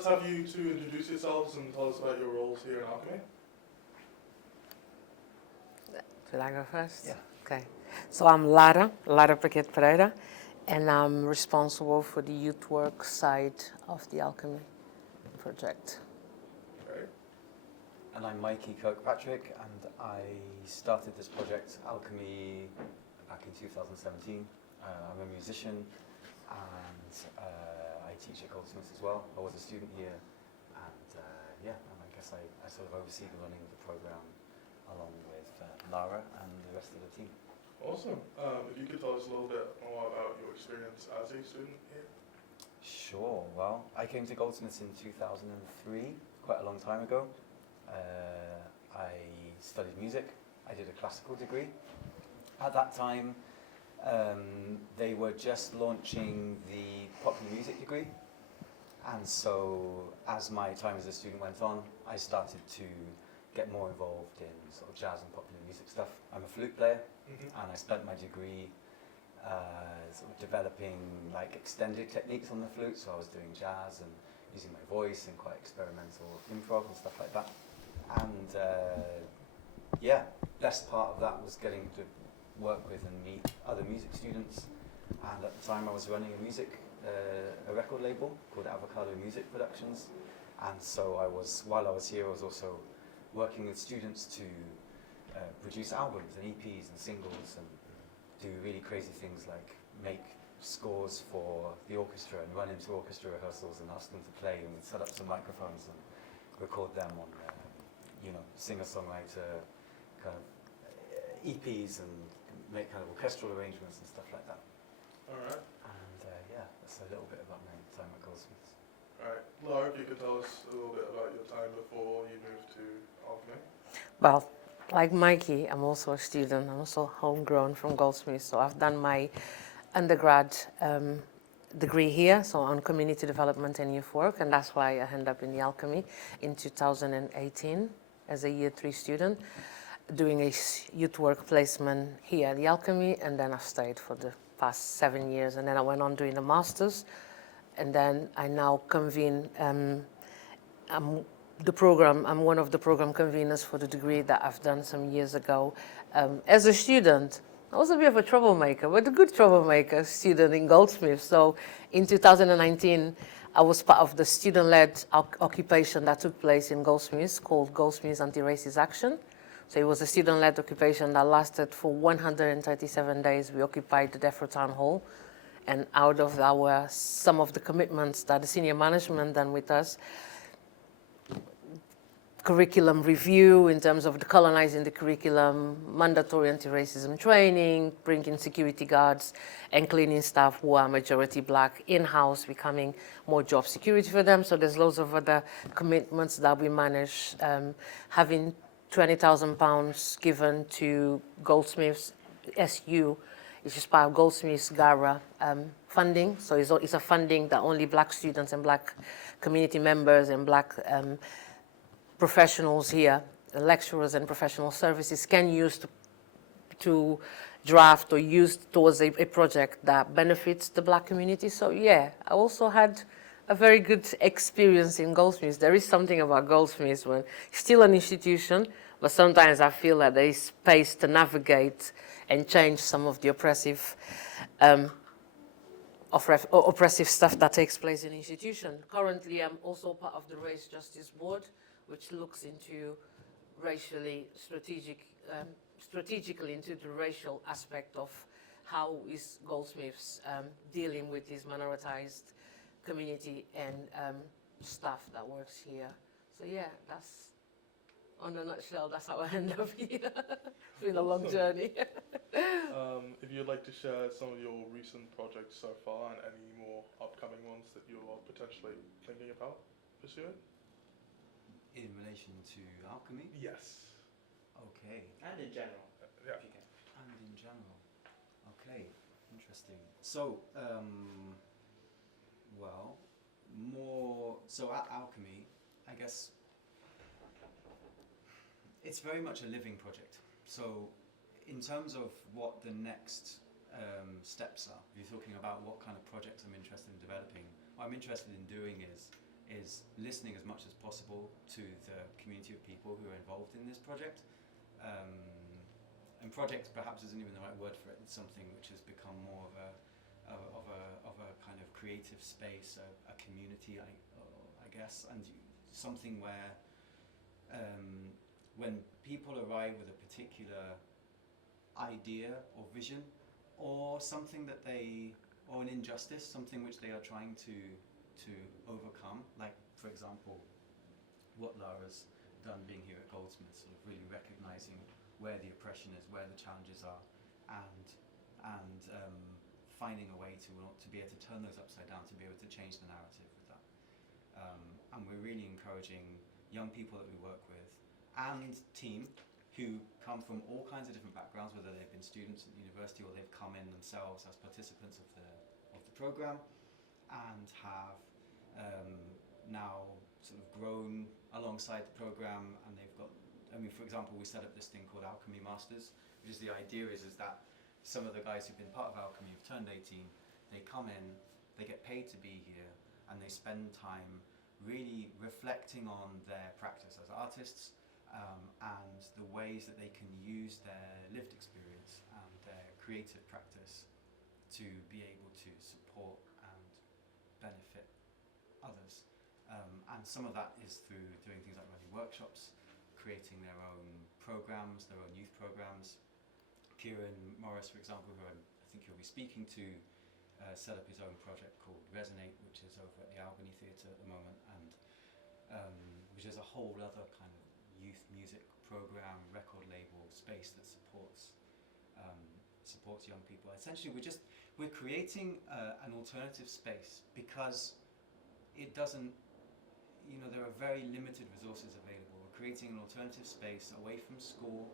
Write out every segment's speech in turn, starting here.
let's have you two introduce yourselves and tell us about your roles here in Alchemy. Should I go first? Yeah. Okay. So I'm Lara Paquete Pereira, and I'm responsible for the youth work side of the Alchemy project. Okay. And I'm Mikey Kirkpatrick, and I started this project, Alchemy, back in 2017. I'm a musician, and I teach at Goldsmiths as well. I was a student here, and and I guess I sort of oversee the running of the program along with Lara and the rest of the team. Awesome. If you could tell us a little bit more about your experience as a student here. Sure. Well, I came to Goldsmiths in 2003, quite a long time ago. I studied music. I did a classical degree. At that time, they were just launching the popular music degree. And so, as my time as a student went on, I started to get more involved in sort of jazz and popular music stuff. I'm a flute player, and I spent my degree sort of developing like extended techniques on the flute. So I was doing jazz and using my voice and quite experimental improv and stuff like that. And best part of that was getting to work with and meet other music students. And at the time I was running a record label called Avocado Music Productions. And so while I was here, I was also working with students to produce albums and EPs and singles and do really crazy things like make scores for the orchestra and run into orchestra rehearsals and ask them to play, and we'd set up some microphones and record them on singer-songwriter kind of EPs and make kind of orchestral arrangements and stuff like that. All right. And that's a little bit about my time at Goldsmiths. All right. Lara, if you could tell us a little bit about your time before you moved to Alchemy. Well, like Mikey, I'm also a student. I'm also homegrown from Goldsmiths. So I've done my undergrad degree here, so on community development and youth work, and that's why I ended up in the Alchemy in 2018 as a year 3 student, doing a youth work placement here at the Alchemy, and then I've stayed for the past 7 years, and then I went on doing a master's, and then I now convene. I'm one of the program conveners for the degree that I've done some years ago. As a student, I was a bit of a troublemaker, but a good troublemaker student in Goldsmiths. So in 2019, I was part of the student-led occupation that took place in Goldsmiths called Goldsmiths Anti-Racist Action. So it was a student-led occupation that lasted for 137 days. We occupied the Defra Town Hall. And out of some of the commitments that the senior management done with us, curriculum review in terms of decolonizing the curriculum, mandatory anti-racism training, bringing security guards and cleaning staff who are majority black in-house, becoming more job security for them. So there's loads of other commitments that we manage, having £20,000 given to Goldsmiths SU, which is part of Goldsmiths GARA funding. So it's a funding that only black students and black community members and black professionals here, lecturers and professional services can use to draft or use towards a project that benefits the black community. So I also had a very good experience in Goldsmiths. There is something about Goldsmiths when it's still an institution, but sometimes I feel that there is space to navigate and change some of the oppressive stuff that takes place in the institution. Currently, I'm also part of the Race Justice Board, which looks into strategically into the racial aspect of how is Goldsmiths dealing with this minoritized community and staff that works here. So that's, on a nutshell, that's how I end up here. It's been a long journey. If you'd like to share some of your recent projects so far and any more upcoming ones that you are potentially thinking about pursuing? In relation to Alchemy? Yes. Okay. And in general. Yeah. If you can. And in general. Okay. Interesting. So, at Alchemy, I guess it's very much a living project. So, in terms of what the next steps are, if you're talking about what kind of projects I'm interested in developing, what I'm interested in doing is is listening as much as possible to the community of people who are involved in this project. And project perhaps isn't even the right word for it. It's something which has become more of a kind of creative space, a community, I guess, and something where when people arrive with a particular idea or vision, or something that or an injustice, something which they are trying to overcome, like, for example, what Lara's done being here at Goldsmiths, sort of really recognising where the oppression is, where the challenges are, and finding a way to be able to turn those upside down, to be able to change the narrative with that. And we're really encouraging young people that we work with and team who come from all kinds of different backgrounds, whether they've been students at the university or they've come in themselves as participants of the program, and have now sort of grown alongside the program, and they've got, I mean, for example, we set up this thing called Alchemy Masters, which is the idea is that some of the guys who've been part of Alchemy have turned 18, they come in, they get paid to be here, and they spend time really reflecting on their practice as artists, and the ways that they can use their lived experience and their creative practice to be able to support and benefit others. And some of that is through doing things like running workshops, creating their own programs, their own youth programs. Kieran Morris, for example, who I think you'll be speaking to, set up his own project called Resonate, which is over at the Albany Theatre at the moment, and which is a whole other kind of youth music program, record label space that supports young people. Essentially, we're creating an alternative space because it doesn't, there are very limited resources available. We're creating an alternative space away from school.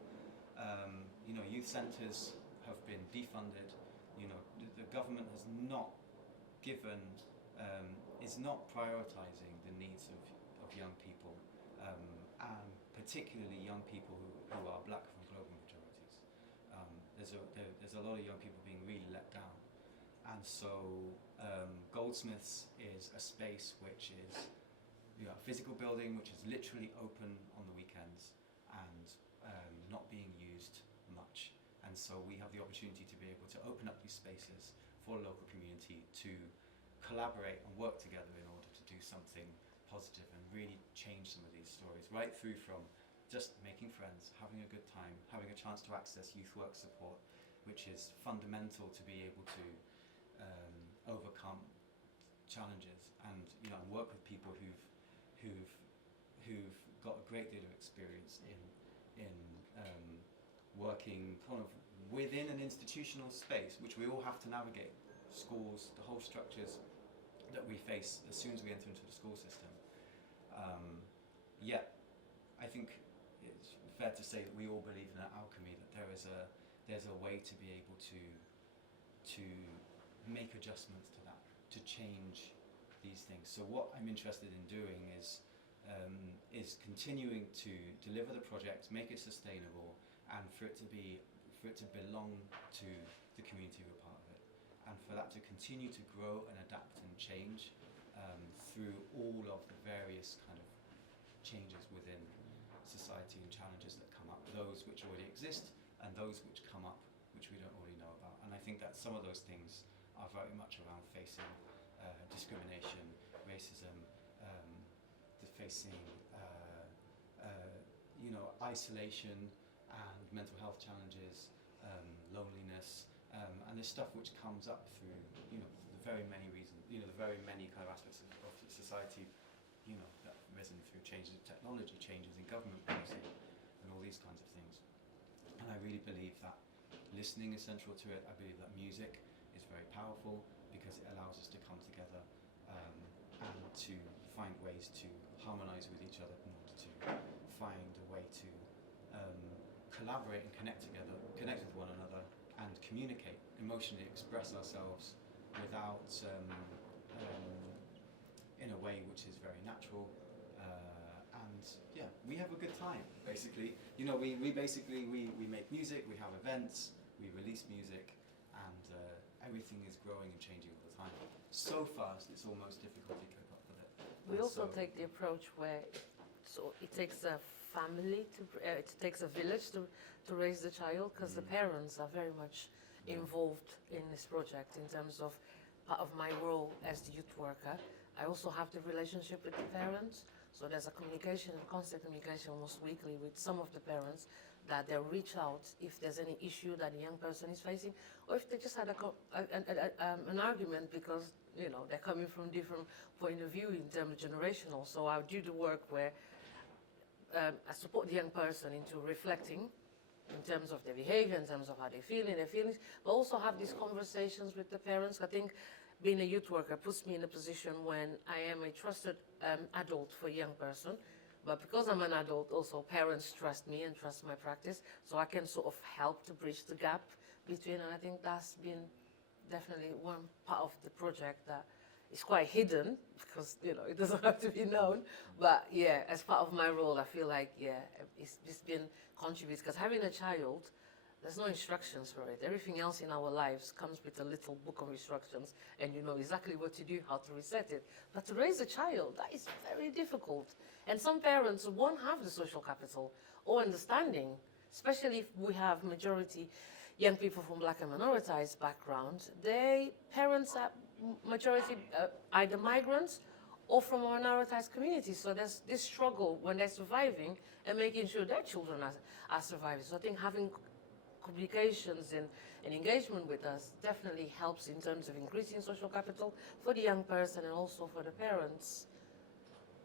Youth centres have been defunded. The government has not given, is not prioritising the needs of young people, and particularly young people who are black from global majorities. There's a lot of young people being really let down. And so Goldsmiths is a space which is a physical building which is literally open on the weekends and not being used much. And so we have the opportunity to be able to open up these spaces for the local community to collaborate and work together in order to do something positive and really change some of these stories, right through from just making friends, having a good time, having a chance to access youth work support, which is fundamental to be able to overcome challenges and work with people who've got a great deal of experience in working kind of within an institutional space, which we all have to navigate. Schools, the whole structures that we face as soon as we enter into the school system. I think it's fair to say that we all believe in alchemy, that there's a way to be able to make adjustments to that, to change these things. So what I'm interested in doing is continuing to deliver the project, make it sustainable, and for it to belong to the community who are part of it, and for that to continue to grow and adapt and change through all of the various kind of changes within society and challenges that come up, those which already exist and those which come up which we don't already know about. And I think that some of those things are very much around facing discrimination, racism, facing isolation and mental health challenges, loneliness, and there's stuff which comes up through the very many reasons, the very many kind of aspects of society, that have risen through changes in technology, changes in government policy, and all these kinds of things. And I really believe that listening is central to it. I believe that music is very powerful because it allows us to come together and to find ways to harmonise with each other in order to find a way to collaborate and connect with one another, and communicate, emotionally express ourselves without in a way which is very natural, and we have a good time basically. We basically make music, we have events, we release music, and everything is growing and changing all the time. So fast it's almost difficult to keep up with it. We And also so- take the approach where it takes a family it takes a village to raise the child, because the parents are very much involved in this project in terms of part of my role as the youth worker. I also have the relationship with the parents, so there's a constant communication almost weekly with some of the parents, that they'll reach out if there's any issue that a young person is facing, or if they just had an argument because they're coming from different point of view in terms of generational. So I'll do the work where I support the young person into reflecting in terms of their behavior, in terms of how they feel, in their feelings, but also have these conversations with the parents. I think being a youth worker puts me in a position when I am a trusted adult for a young person, but because I'm an adult, also parents trust me and trust my practice, so I can sort of help to bridge the gap between, and I think that's been definitely one part of the project that is quite hidden, because it doesn't have to be known, but yeah, as part of my role, I feel like it's been contributed, because having a child, there's no instructions for it. Everything else in our lives comes with a little book of instructions, and you know exactly what to do, how to reset it. But to raise a child, that is very difficult. And some parents won't have the social capital or understanding, especially if we have majority young people from black and minoritized backgrounds. Their parents are majority either migrants or from a minoritized communities. So there's this struggle when they're surviving and making sure their children are surviving. So I think having communications and engagement with us definitely helps in terms of increasing social capital for the young person and also for the parents.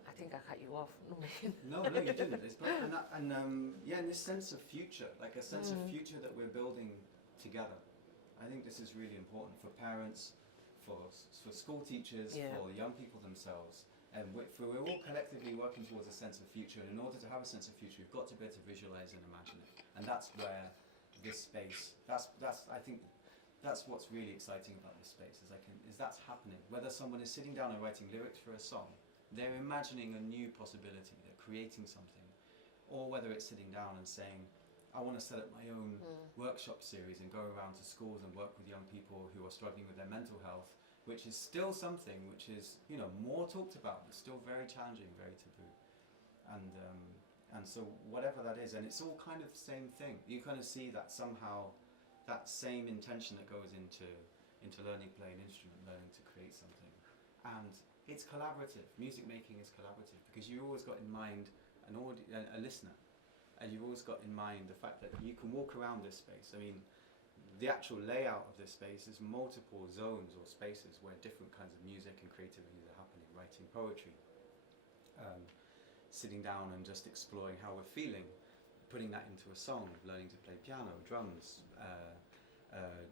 I think I cut you off. No, you didn't. It's great. And this sense of future, like a sense of future that we're building together. I think this is really important for parents, for school teachers, for young people themselves. And we're all collectively working towards a sense of future. And in order to have a sense of future, you've got to be able to visualize and imagine it. And that's where this space, I think that's what's really exciting about this space, is that's happening. Whether someone is sitting down and writing lyrics for a song, they're imagining a new possibility, they're creating something. Or whether it's sitting down and saying, I want to set up my own workshop series and go around to schools and work with young people who are struggling with their mental health, which is still something which is more talked about, but still very challenging, very taboo. And so whatever that is, and it's all kind of the same thing. You kind of see that somehow, that same intention that goes into learning to play an instrument, learning to create something. And it's collaborative. Music making is collaborative because you've always got in mind a listener, and you've always got in mind the fact that you can walk around this space. I mean, the actual layout of this space is multiple zones or spaces where different kinds of music and creativity are happening, writing poetry, sitting down and just exploring how we're feeling, putting that into a song, learning to play piano, drums,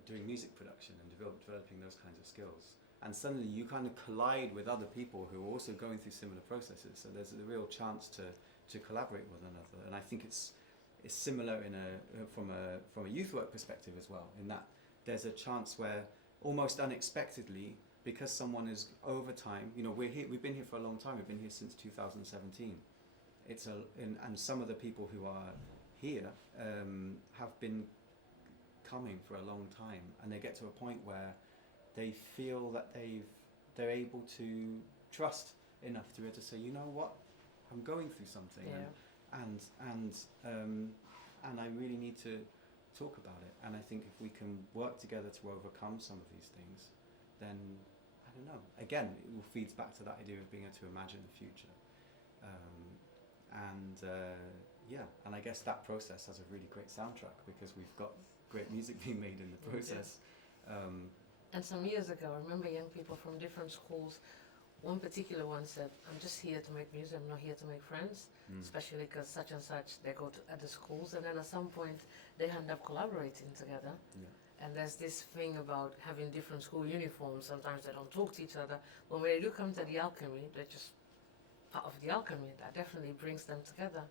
doing music production and developing those kinds of skills. And suddenly you kind of collide with other people who are also going through similar processes. So there's a real chance to collaborate with one another. And I think it's similar from a youth work perspective as well, in that there's a chance where almost unexpectedly, because someone is over time, we've been here for a long time, we've been here since 2017. And some of the people who are here have been coming for a long time, and they get to a point where they feel that they're able to trust enough to be able to say, you know what, I'm going through something, and I really need to talk about it. And I think if we can work together to overcome some of these things, then I don't know. Again, it all feeds back to that idea of being able to imagine the future. And I guess that process has a really great soundtrack because we've got great music being made in the process. And some years ago, I remember young people from different schools, one particular one said, I'm just here to make music, I'm not here to make friends, especially because such and such, they go to other schools, and then at some point, they end up collaborating together. Yeah. And there's this thing about having different school uniforms, sometimes they don't talk to each other, but when they do come to the alchemy, they're just part of the alchemy, that definitely brings them together,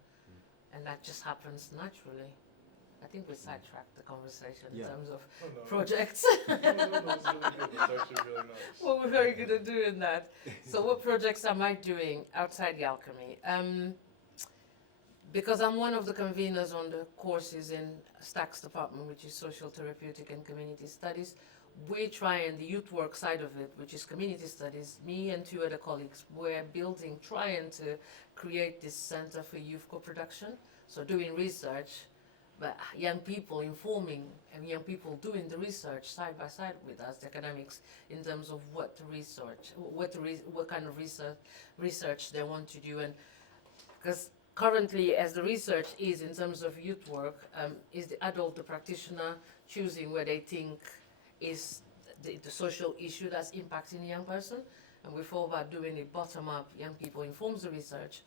and that just happens naturally. I think we sidetracked the conversation in terms of projects. No, it's really good. It's actually really nice. Well, we're very good at doing that. So what projects am I doing outside the alchemy? Because I'm one of the conveners on the courses in STAC's department, which is Social, Therapeutic and Community Studies, we try, and the youth work side of it, which is community studies, me and two other colleagues, we're trying to create this center for youth co-production. So doing research, but young people informing and young people doing the research side by side with us, the academics, in terms of what to research, what kind of research they want to do. And because currently, as the research is in terms of youth work, is the adult, the practitioner, choosing where they think is the social issue that's impacting the young person. And we thought about doing it bottom up. Young people informs the research,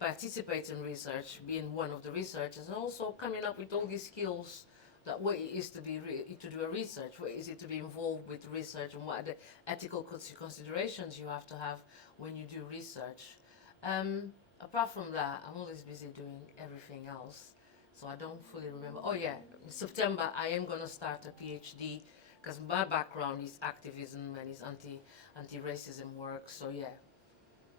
participate in research, being one of the researchers, and also coming up with all these skills that what it is to be to do a research, what is it to be involved with research, and what are the ethical considerations you have to have when you do research. Apart from that, I'm always busy doing everything else, so I don't fully remember. Oh yeah, in September I am going to start a PhD, because my background is activism and is anti-racism work, so yeah.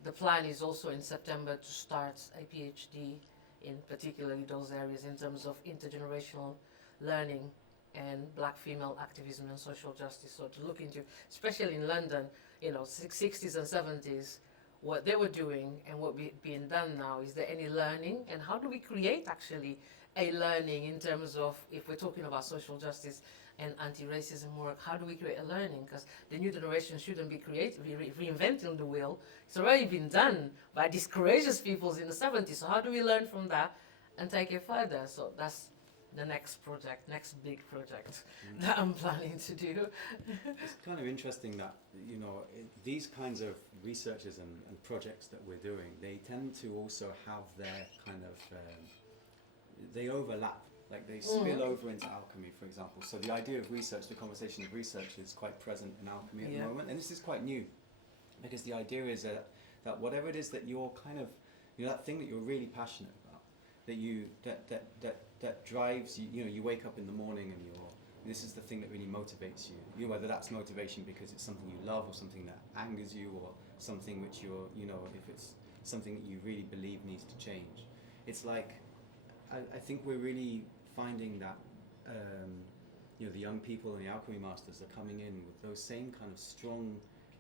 The plan is also in September to start a PhD in particularly those areas in terms of intergenerational learning and black female activism and social justice. So to look into, especially in London, 60s and 70s, what they were doing and what being done now. Is there any learning, and how do we create actually a learning in terms of, if we're talking about social justice and anti-racism work, how do we create a learning? Because the new generation shouldn't be reinventing the wheel. It's already been done by these courageous peoples in the 70s. So how do we learn from that and take it further? So that's the next big project that I'm planning to do. It's kind of interesting that, these kinds of researches and projects that we're doing, they tend to also have their kind of, they overlap. Like they spill over into alchemy, for example. So the idea of research, the conversation of research is quite present in alchemy at the moment. And this is quite new, because the idea is that whatever it is that you're kind of, that thing that you're really passionate about, that drives you, you wake up in the morning and this is the thing that really motivates you. Whether that's motivation because it's something you love, or something that angers you, or something which if it's something that you really believe needs to change. It's like, I think we're really finding that the young people and the alchemy masters are coming in with those same kind of strong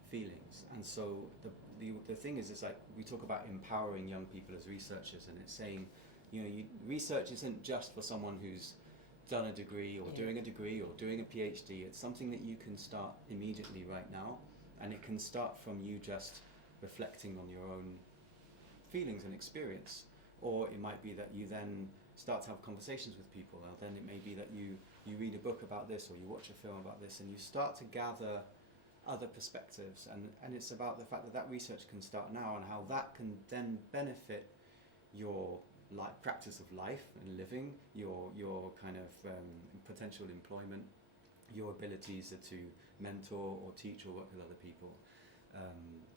feelings. And so the thing is, it's like we talk about empowering young people as researchers, and it's saying, research isn't just for someone who's done a degree or doing a degree or doing a PhD. It's something that you can start immediately right now, and it can start from you just reflecting on your own feelings and experience. Or it might be that you then start to have conversations with people, and then it may be that you read a book about this, or you watch a film about this, and you start to gather other perspectives, and it's about the fact that research can start now, and how that can then benefit your practice of life and living, your kind of potential employment, your abilities to mentor or teach or work with other people.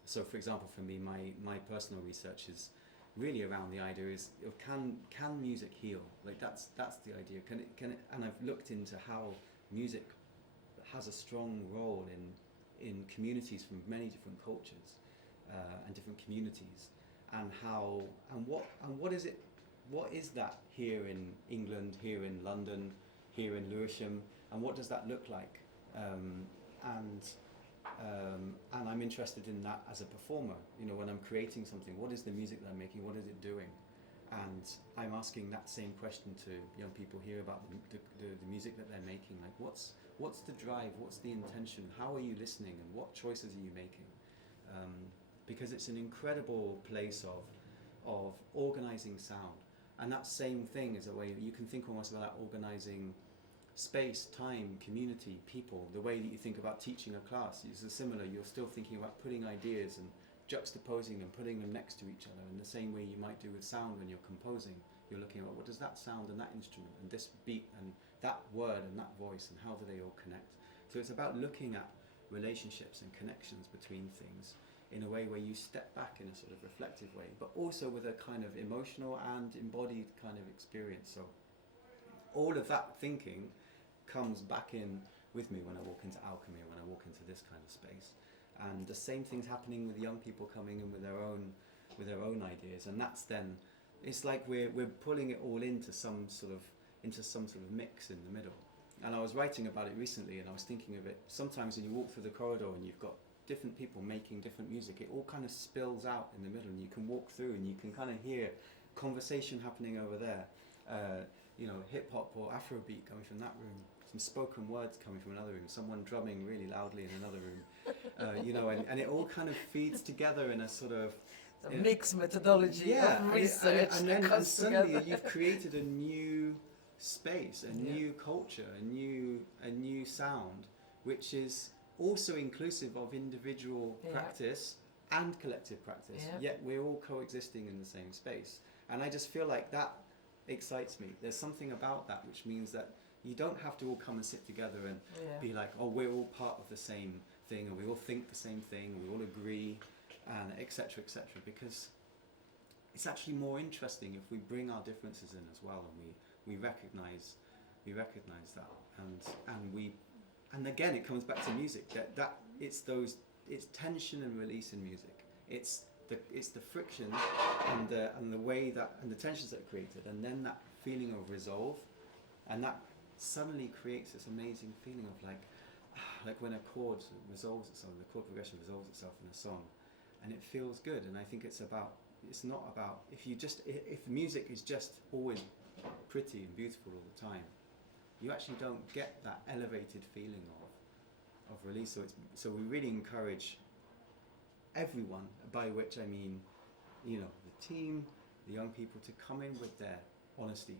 So for example, for me, my personal research is really around the idea is, can music heal? Like that's the idea. Can it? And I've looked into how music has a strong role in communities from many different cultures and different communities, and what is it? What is that here in England, here in London, here in Lewisham, and what does that look like? And I'm interested in that as a performer. When I'm creating something, what is the music that I'm making? What is it doing? And I'm asking that same question to young people here about the music that they're making. Like, what's the drive? What's the intention? How are you listening? And what choices are you making? Because it's an incredible place of organizing sound. And that same thing is a way that you can think almost about organizing space, time, community, people. The way that you think about teaching a class is similar. You're still thinking about putting ideas and juxtaposing them, putting them next to each other in the same way you might do with sound when you're composing. You're looking at what does that sound and that instrument and this beat and that word and that voice, and how do they all connect. So it's about looking at relationships and connections between things in a way where you step back in a sort of reflective way, but also with a kind of emotional and embodied kind of experience. So all of that thinking comes back in with me when I walk into alchemy, when I walk into this kind of space. And the same thing's happening with young people coming in with their own ideas, and that's then, it's like we're pulling it all into some sort of mix in the middle. And I was writing about it recently, and I was thinking of it. Sometimes when you walk through the corridor and you've got different people making different music, it all kind of spills out in the middle, and you can walk through and you can kind of hear conversation happening over there. You know, hip hop or Afrobeat coming from that room, some spoken words coming from another room, someone drumming really loudly in another room. You know, and it all kind of feeds together in a sort of The mixed methodology of research and that then comes suddenly together. you've created a new space, a new culture, a new sound, which is also inclusive of individual practice and collective practice. Yet we're all coexisting in the same space, and I just feel like that excites me. There's something about that which means that you don't have to all come and sit together and be like, oh, we're all part of the same thing, and we all think the same thing, we all agree, and etc., because it's actually more interesting if we bring our differences in as well, and we recognize that, and again it comes back to music, that it's tension and release in music. It's the friction and the way that, and the tensions that are created, and then that feeling of resolve, and that suddenly creates this amazing feeling of like when a chord resolves itself, the chord progression resolves itself in a song, and it feels good. And I think it's not about if music is just always pretty and beautiful all the time, you actually don't get that elevated feeling of release. So we really encourage everyone, by which I mean, you know, the team, the young people, to come in with their honesty,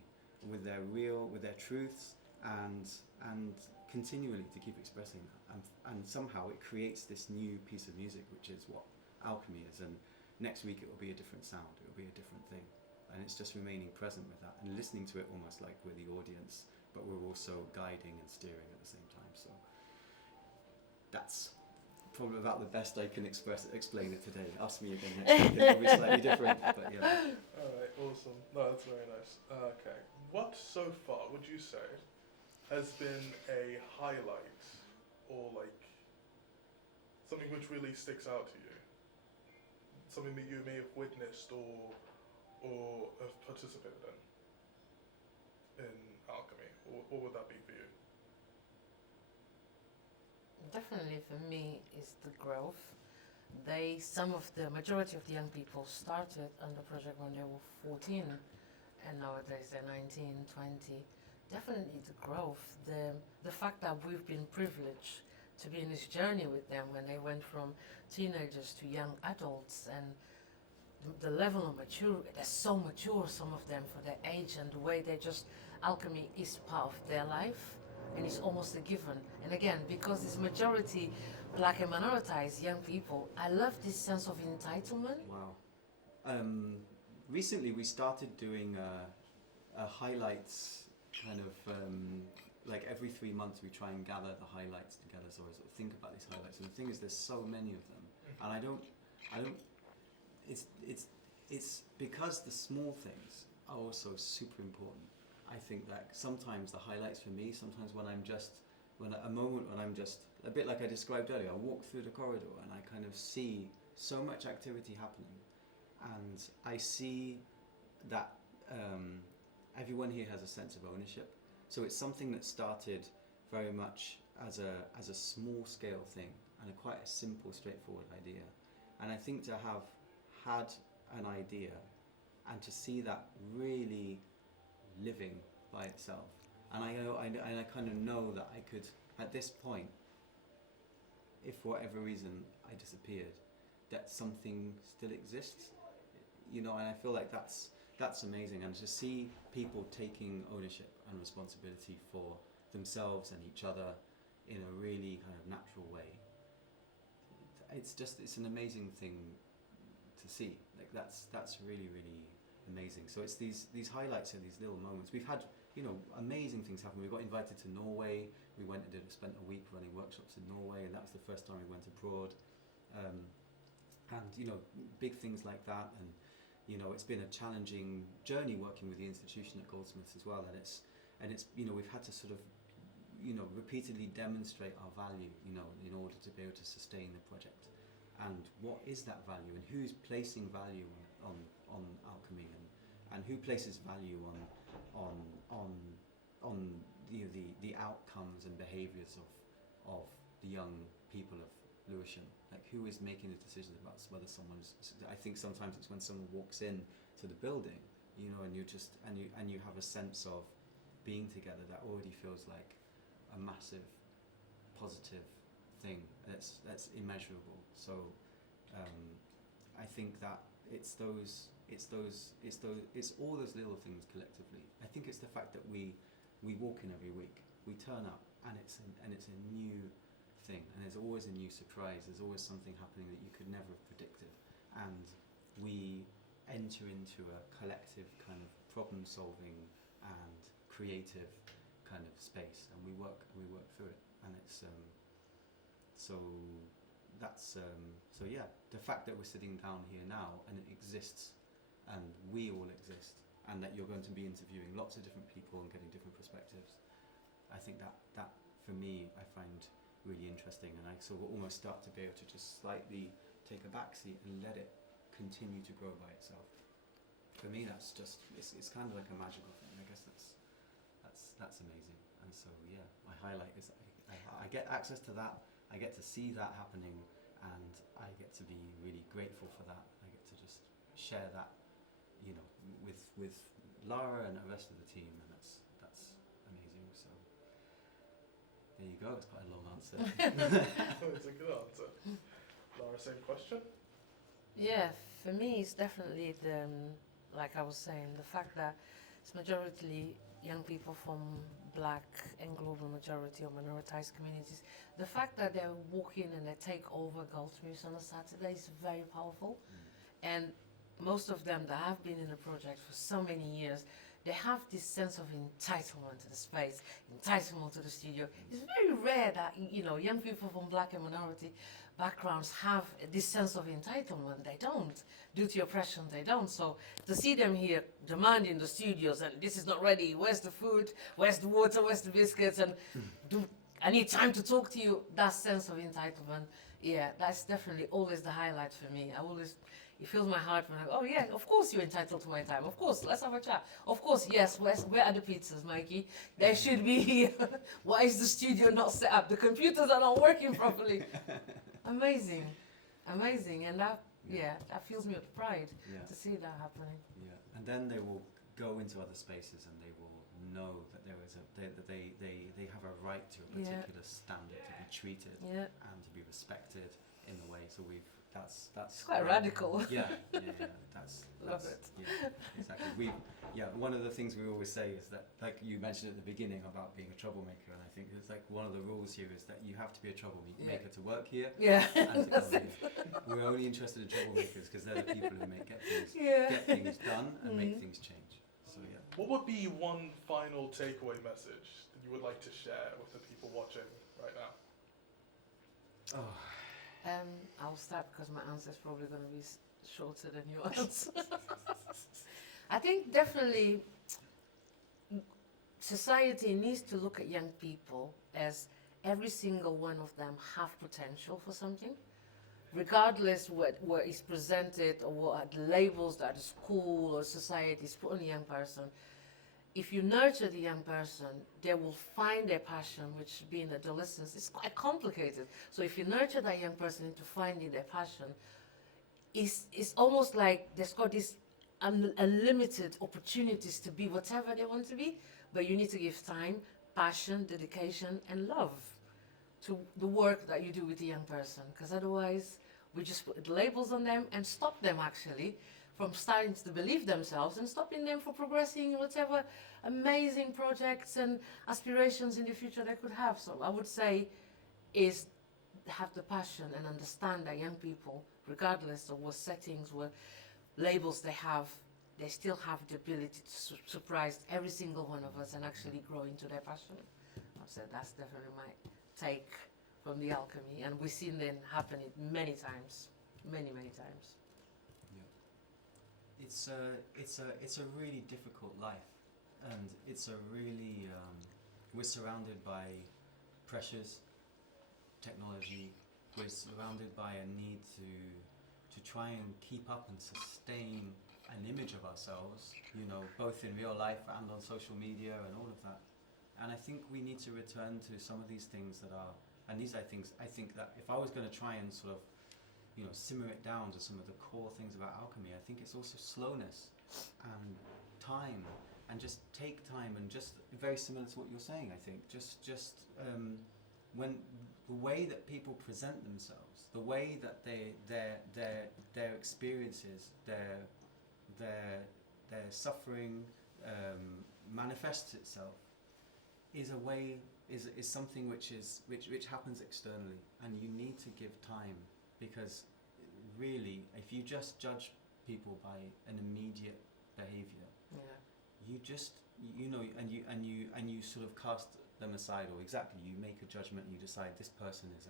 with their truths, and continually to keep expressing that, and somehow it creates this new piece of music, which is what alchemy is. And next week it will be a different sound, it will be a different thing, and it's just remaining present with that and listening to it almost like we're the audience, but we're also guiding and steering at the same time. So that's probably about the best I can explain it today. Ask me again next week, it'll be slightly different, but yeah. Alright, awesome. No, that's very nice. Okay. What so far would you say has been a highlight, or like something which really sticks out to you? Something that you may have witnessed or have participated in alchemy? What would that be for you? Definitely for me is the growth. The majority of the young people started on the project when they were 14, and nowadays they're 19, 20. Definitely the growth, the fact that we've been privileged to be in this journey with them when they went from teenagers to young adults, and the level of maturity, they're so mature, some of them, for their age, and the way alchemy is part of their life, and it's almost a given. And again, because it's majority black and minoritized young people, I love this sense of entitlement. Wow. Recently we started doing a highlights kind of, like every 3 months we try and gather the highlights together, so I sort of think about these highlights. And the thing is, there's so many of them, and I don't, it's because the small things are also super important. I think that sometimes the highlights for me, sometimes when I'm just a bit like I described earlier, I walk through the corridor and I kind of see so much activity happening, and I see that everyone here has a sense of ownership. So it's something that started very much as a small scale thing and quite a simple, straightforward idea. And I think to have had an idea and to see that really living by itself, and I kind of know that I could, at this point, if for whatever reason I disappeared, that something still exists, you know. And I feel like that's amazing, and to see people taking ownership and responsibility for themselves and each other in a really kind of natural way, it's an amazing thing to see. Like that's really, really amazing. So it's these highlights and these little moments. We've had, you know, amazing things happen. We got invited to Norway. We went and spent a week running workshops in Norway, and that was the first time we went abroad. And you know, big things like that. And you know, it's been a challenging journey working with the institution at Goldsmiths as well. And it's you know, we've had to sort of, you know, repeatedly demonstrate our value, you know, in order to be able to sustain the project. And what is that value, and who's placing value on alchemy, and who places value on the outcomes and behaviours of the young people of Lewisham. Like, who is making the decisions about whether someone's? I think sometimes it's when someone walks in to the building, you know, and you have a sense of being together that already feels like a massive positive thing that's immeasurable. So I think that it's all those little things collectively. I think it's the fact that we walk in every week, we turn up, and it's a new thing, and there's always a new surprise. There's always something happening that you could never have predicted, and we enter into a collective kind of problem-solving and creative kind of space, and we work through it, and it's so yeah, the fact that we're sitting down here now and it exists and we all exist, and that you're going to be interviewing lots of different people and getting different perspectives, I think that for me I find really interesting, and I sort of almost start to be able to just slightly take a backseat and let it continue to grow by itself. For me, that's just it's kind of like a magical thing. I guess that's amazing. And so yeah, my highlight is that I get access to that. I get to see that happening, and I get to be really grateful for that. I get to just share that, you know, with Lara and the rest of the team, and that's amazing. So there you go. It's quite a long answer. It's a good answer. Lara, same question? Yeah, for me, it's definitely the, like I was saying, the fact that it's majority young people from Black and global majority or minoritized communities. The fact that they're walking and they take over Goldsmiths on a Saturday is very powerful. And most of them that have been in the project for so many years, they have this sense of entitlement to the space, entitlement to the studio. It's very rare that, you know, young people from Black and minority backgrounds have this sense of entitlement. They don't. Due to oppression, they don't. So to see them here demanding the studios, and this is not ready, where's the food, where's the water, where's the biscuits, and I need time to talk to you, that sense of entitlement, yeah, that's definitely always the highlight for me. It fills my heart when I go, oh yeah, of course you're entitled to my time. Of course, let's have a chat. Of course, yes, where are the pizzas, Mikey? They should be here. Why is the studio not set up? The computers are not working properly. Amazing. And that fills me with pride to see that happening. Yeah, and then they will go into other spaces and they will know that they have a right to a particular standard to be treated and to be respected in the way. So that's it's quite radical. Yeah. That's Love it. Yeah, exactly. One of the things we always say is that, like you mentioned at the beginning about being a troublemaker, and I think it's like one of the rules here is that you have to be a troublemaker to work here. Yeah. And to come here. We're only interested in troublemakers because they're the people who get things done and make things change. So yeah. What would be one final takeaway message that you would like to share with the people watching right now? I'll start because my answer is probably going to be shorter than your answer. I think definitely society needs to look at young people as every single one of them have potential for something, regardless what is presented or what are the labels that the school or society is put on a young person. If you nurture the young person, they will find their passion, which being adolescents is quite complicated. So if you nurture that young person into finding their passion, it's almost like they've got these unlimited opportunities to be whatever they want to be, but you need to give time, passion, dedication, and love to the work that you do with the young person, because otherwise we just put labels on them and stop them actually from starting to believe themselves and stopping them from progressing whatever amazing projects and aspirations in the future they could have. So I would say is have the passion and understand that young people, regardless of what settings, what labels they still have the ability to surprise every single one of us and actually grow into their passion. I've said that's definitely my take from the alchemy, and we've seen it happen many times, many times. It's a really difficult life, and it's a really we're surrounded by pressures, technology. We're surrounded by a need to try and keep up and sustain an image of ourselves, you know, both in real life and on social media and all of that. And I think we need to return to some of these things that are, and these are things, I think that if I was going to try and sort of, you know, simmer it down to some of the core things about alchemy, I think it's also slowness and time, and just take time, and just very similar to what you're saying, I think, when the way that people present themselves, the way that their experiences, their suffering manifests itself, is something which happens externally, and you need to give time, because really, if you just judge people by an immediate behavior, you just, you know, and you sort of cast them aside, or exactly, you make a judgment and you decide this person is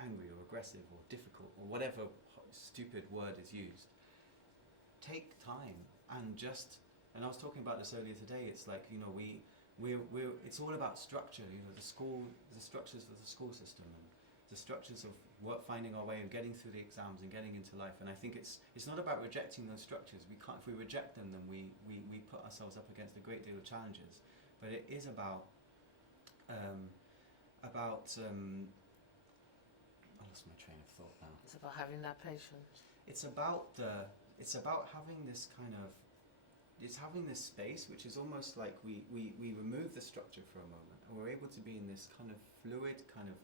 angry or aggressive or difficult or whatever stupid word is used. Take time and I was talking about this earlier today, it's like, you know, it's all about structure, you know, the structures of the school system, and the structures of finding our way and getting through the exams and getting into life. And I think it's not about rejecting those structures. We can't, if we reject them, then we put ourselves up against a great deal of challenges. But it is about I lost my train of thought now. It's about having that patience. It's about having this kind of, it's having this space which is almost like we remove the structure for a moment, and we're able to be in this kind of fluid, kind of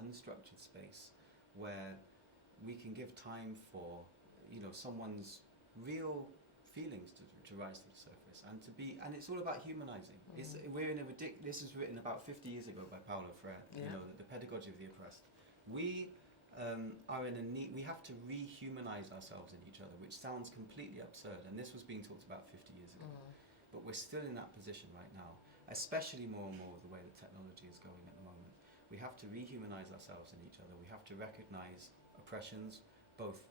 unstructured space where we can give time for, you know, someone's real feelings to rise to the surface, and it's all about humanizing. We're in a this was written about 50 years ago by Paulo Freire, you know, the pedagogy of the oppressed. We are in a need, we have to rehumanize ourselves in each other, which sounds completely absurd, and this was being talked about 50 years ago. But we're still in that position right now, especially more and more with the way that technology is going at the moment. We have to rehumanize ourselves in each other. We have to recognize oppressions, both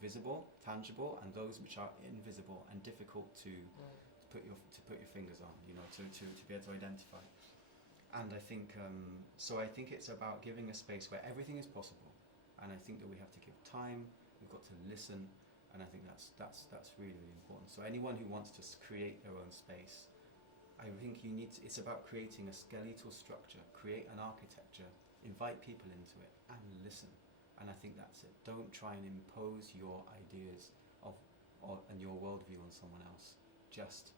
visible, tangible, and those which are invisible and difficult to put your fingers on, you know, to be able to identify. And I think so I think it's about giving a space where everything is possible, and I think that we have to give time. We've got to listen, and I think that's really, really important. So anyone who wants to create their own space, I think it's about creating a skeletal structure, create an architecture, invite people into it, and listen. And I think that's it. Don't try and impose your ideas and your worldview on someone else. Just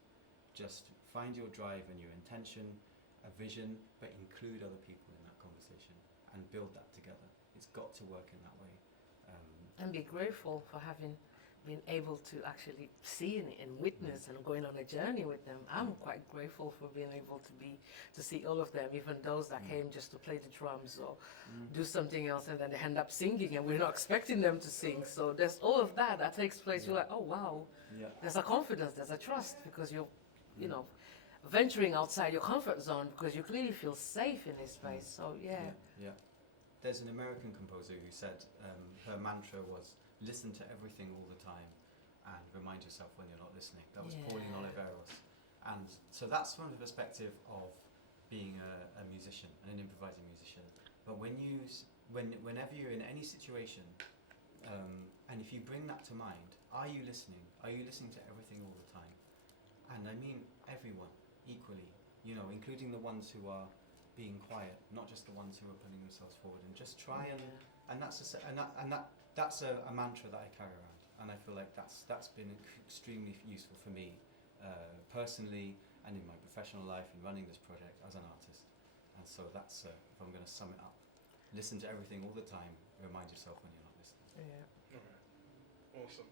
find your drive and your intention, a vision, but include other people in that conversation and build that together. It's got to work in that way. And be grateful for having been able to actually see and witness and going on a journey with them. I'm quite grateful for being able to see all of them, even those that came just to play the drums or do something else, and then they end up singing and we're not expecting them to sing. So there's all of that takes place. You're like, oh wow, there's a confidence, there's a trust, because you're, you know, venturing outside your comfort zone because you clearly feel safe in this space. So yeah. There's an American composer who said her mantra was, listen to everything all the time and remind yourself when you're not listening. That was Pauline Oliveros. And so that's from the perspective of being a musician and an improvising musician. But whenever you're in any situation, and if you bring that to mind, are you listening? Are you listening to everything all the time? And I mean everyone equally, you know, including the ones who are being quiet, not just the ones who are putting themselves forward. And just try and that's a mantra that I carry around, and I feel like that's been extremely useful for me personally and in my professional life in running this project as an artist. And so that's if I'm going to sum it up, listen to everything all the time, remind yourself when you're not listening. Okay. Awesome.